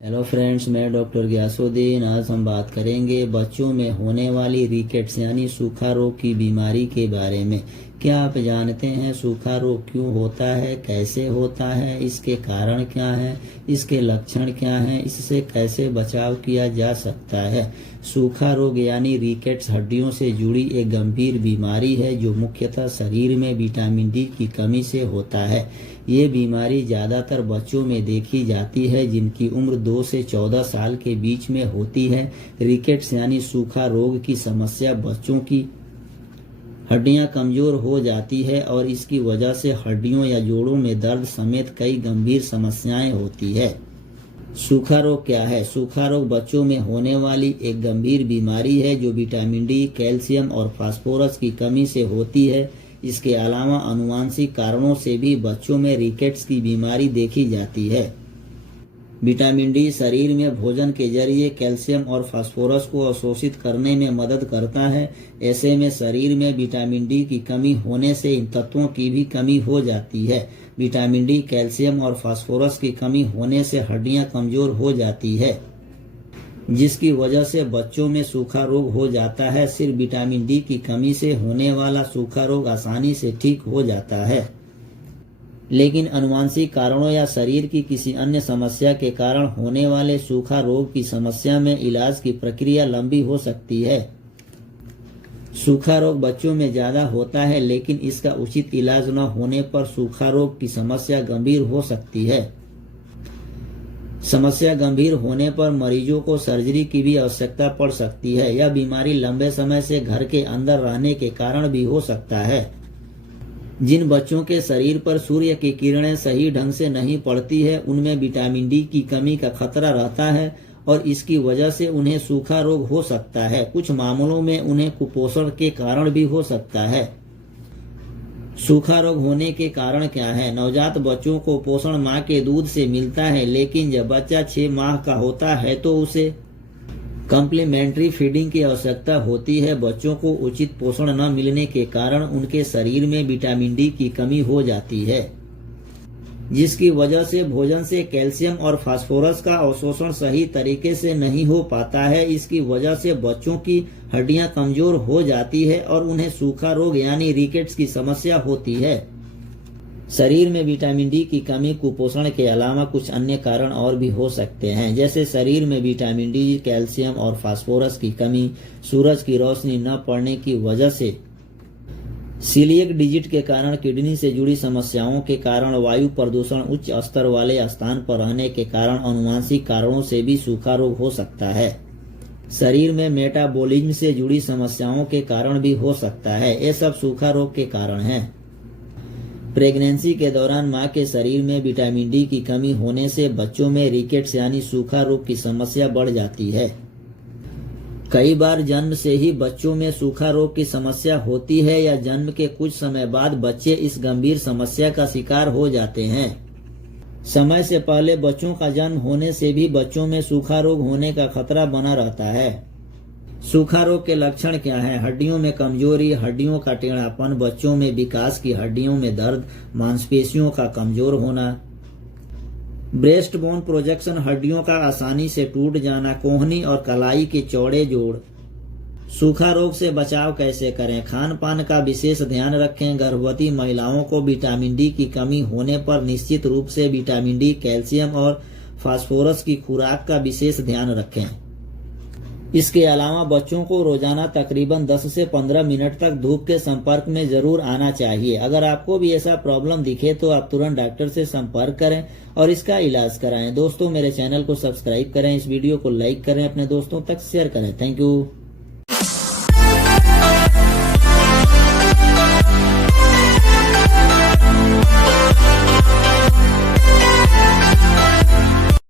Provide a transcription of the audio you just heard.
Hello friends, मैं doctor Ghiyasuddin. आज हम बात करेंगे बच्चों में होने वाली रिकेट्स यानी सूखा रोग की बीमारी के बारे में। क्या आप जानते हैं सूखा रोग क्यों होता है, कैसे होता है, इसके कारण क्या हैं, इसके लक्षण क्या हैं, इससे कैसे बचाव किया जा सकता है। सूखा रोग यानी रिकेट्स हड्डियों से जुड़ी एक गंभीर बीमारी है जो मुख्यतः शरीर में विटामिन डी की कमी से होता है। ये बीमारी ज़्यादातर बच्चों में देखी जाती है जिनकी उम्र 2 से 14 साल के बीच में होती है। रिकेट्स यानी सूखा रोग की समस्या बच्चों की हड्डियां कमजोर हो जाती है और इसकी वजह से हड्डियों या जोड़ों में दर्द समेत कई गंभीर समस्याएं होती है। सूखा रोग क्या है? सूखा रोग बच्चों में होने वाली एक गंभीर बीमारी है जो विटामिन डी, कैल्शियम और फास्फोरस की कमी से होती है। इसके अलावा आनुवंशिक कारणों से भी बच्चों में रिकेट्स की बीमारी देखी जाती है। विटामिन डी शरीर में भोजन के जरिए कैल्शियम और फास्फोरस को अवशोषित करने में मदद करता है। ऐसे में शरीर में विटामिन डी की कमी होने से इन तत्वों की भी कमी हो जाती है। विटामिन डी, कैल्शियम और फास्फोरस की कमी होने से हड्डियां कमजोर हो जाती है, जिसकी वजह से बच्चों में सूखा रोग हो जाता है। सिर्फ विटामिन डी की कमी से होने वाला सूखा रोग आसानी से ठीक हो जाता है, लेकिन आनुवंशिक कारणों या शरीर की किसी अन्य समस्या के कारण होने वाले सूखा रोग की समस्या में इलाज की प्रक्रिया लंबी हो सकती है। सूखा रोग बच्चों में ज्यादा होता है, लेकिन इसका उचित इलाज न होने पर सूखा रोग की समस्या गंभीर हो सकती है। समस्या गंभीर होने पर मरीजों को सर्जरी की भी आवश्यकता पड़ सकती है। यह बीमारी लंबे समय से घर के अंदर रहने के कारण भी हो सकता है। जिन बच्चों के शरीर पर सूर्य की किरणें सही ढंग से नहीं पड़ती है, उनमें विटामिन डी की कमी का खतरा रहता है और इसकी वजह से उन्हें सूखा रोग हो सकता है। कुछ मामलों में उन्हें कुपोषण के कारण भी हो सकता है। सूखा रोग होने के कारण क्या है? नवजात बच्चों को पोषण मां के दूध से मिलता है, लेकिन जब बच्चा 6 माह का होता है तो उसे कम्प्लीमेंट्री फीडिंग की आवश्यकता होती है। बच्चों को उचित पोषण न मिलने के कारण उनके शरीर में विटामिन डी की कमी हो जाती है, जिसकी वजह से भोजन से कैल्शियम और फास्फोरस का अवशोषण सही तरीके से नहीं हो पाता है। इसकी वजह से बच्चों की हड्डियां कमजोर हो जाती है और उन्हें सूखा रोग यानी रिकेट्स की समस्या होती है। शरीर में विटामिन डी की कमी कुपोषण के अलावा कुछ अन्य कारण और भी हो सकते हैं, जैसे शरीर में विटामिन डी, कैल्शियम और फास्फोरस की कमी, सूरज की रोशनी न पड़ने की वजह से, सीलिएक डिजीज के कारण, किडनी से जुड़ी समस्याओं के कारण, वायु प्रदूषण, उच्च स्तर वाले स्थान पर रहने के कारण, आनुवंशिक कारणों से भी सूखा रोग हो सकता है। शरीर में मेटाबॉलिज्म से जुड़ी समस्याओं के कारण भी हो सकता है। ये सब सूखा रोग के कारण हैं। प्रेगनेंसी के दौरान मां के शरीर में विटामिन डी की कमी होने से बच्चों में रिकेट्स यानी सूखा रोग की समस्या बढ़ जाती है। कई बार जन्म से ही बच्चों में सूखा रोग की समस्या होती है या जन्म के कुछ समय बाद बच्चे इस गंभीर समस्या का शिकार हो जाते हैं। समय से पहले बच्चों का जन्म होने से भी बच्चों में सूखा रोग होने का खतरा बना रहता है। सूखा रोग के लक्षण क्या हैं? हड्डियों में कमजोरी, हड्डियों का टेढ़ापन, बच्चों में विकास की हड्डियों में दर्द, मांसपेशियों का कमजोर होना, ब्रेस्ट बोन प्रोजेक्शन, हड्डियों का आसानी से टूट जाना, कोहनी और कलाई के चौड़े जोड़। सूखा रोग से बचाव कैसे करें? खान पान का विशेष ध्यान रखें। गर्भवती महिलाओं को विटामिन डी की कमी होने पर निश्चित रूप से विटामिन डी, कैल्शियम और फास्फोरस की खुराक का विशेष ध्यान रखें। इसके अलावा बच्चों को रोजाना तकरीबन 10 से 15 मिनट तक धूप के संपर्क में जरूर आना चाहिए। अगर आपको भी ऐसा प्रॉब्लम दिखे तो आप तुरंत डॉक्टर से संपर्क करें और इसका इलाज कराएं। दोस्तों, मेरे चैनल को सब्सक्राइब करें, इस वीडियो को लाइक करें, अपने दोस्तों तक शेयर करें। Thank you.